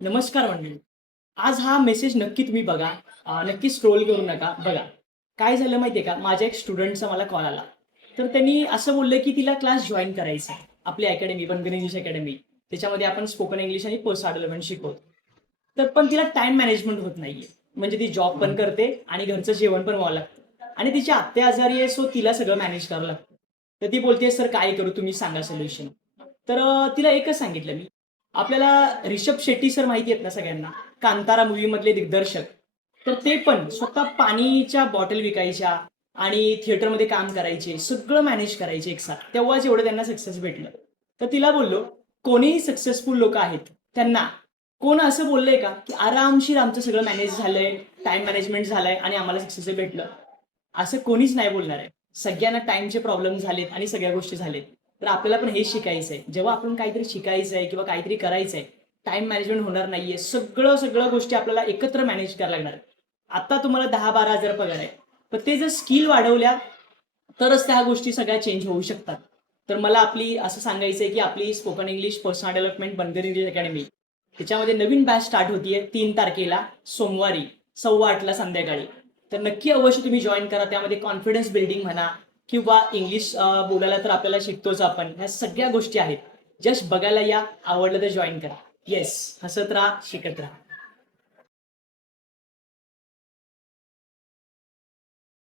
नमस्कार मंडळी. आज हा मेसेज नक्की तुम्ही बघा. नक्की स्क्रोल करू नका. बघा, काय झालं माहिती आहे का? माझ्या एक स्टुडंटचा मला कॉल आला. तर त्यांनी असं बोललं, की तिला क्लास जॉइन करायचा आहे. आपली अकॅडमी बनकर इंग्लिश अकॅडमी. त्याच्यामध्ये आपण स्पोकन इंग्लिश आणि पर्सनल डेव्हलपमेंट शिकवतो. तर पण तिला टाईम मॅनेजमेंट होत नाहीये. म्हणजे ती जॉब पण करते आणि घरचं जेवण पण व्हावं लागतं. आणि तिची आत्या आजारी आहे, सो तिला सगळं मॅनेज करावं लागतं. तर ती बोलते, "सर काय करू? तुम्ही सांगा सोल्युशन." तर तिला एकच सांगितलं मी. आपल्याला रिषभ शेट्टी सर माहिती आहेत ना सगळ्यांना, कांतारा मूव्हीमधले दिग्दर्शक. तर ते पण स्वतः पाणीच्या बॉटल विकायच्या आणि थिएटरमध्ये काम करायचे. सगळं मॅनेज करायचे एकसाथ. तेव्हाच एवढं त्यांना सक्सेस भेटलं. तर तिला बोललो, कोणीही सक्सेसफुल लोकं आहेत, त्यांना कोण असं बोललंय का, की आरामशीर आमचं सगळं मॅनेज झालंय, टाईम मॅनेजमेंट झालंय आणि आम्हाला सक्सेस भेटलं? असं कोणीच नाही बोलणार आहे. सगळ्यांना टाईमचे प्रॉब्लेम झालेत आणि सगळ्या गोष्टी झालेत. तर आपल्याला पण हेच शिकायचं आहे. जेव्हा आपण काहीतरी शिकायचं आहे किंवा काहीतरी करायचं आहे, टाईम मॅनेजमेंट होणार नाहीये. सगळ्या गोष्टी आपल्याला एकत्र मॅनेज करायला लागणार आहेत. आता तुम्हाला 10-12 हजार पगार आहे. पण ते जर स्किल वाढवल्या, तरच त्या गोष्टी सगळ्या चेंज होऊ शकतात. तर मला आपली असं सांगायचं आहे, की आपली स्पोकन इंग्लिश पर्सनल डेव्हलपमेंट बनकर इंग्लिश अकॅडमी त्याच्यामध्ये नवीन बॅच स्टार्ट होतीये 3 तारखेला सोमवारी 8:15 संध्याकाळी. तर नक्की अवश्य तुम्ही जॉइन करा. त्यामध्ये कॉन्फिडन्स बिल्डिंग म्हणा किंवा इंग्लिश बोलायला तर आपल्याला शिकतोच आपण. ह्या सगळ्या गोष्टी आहेत. जस्ट बघायला या, आवडलं तर जॉइन करा. येस, हसत राहा, शिकत राहा.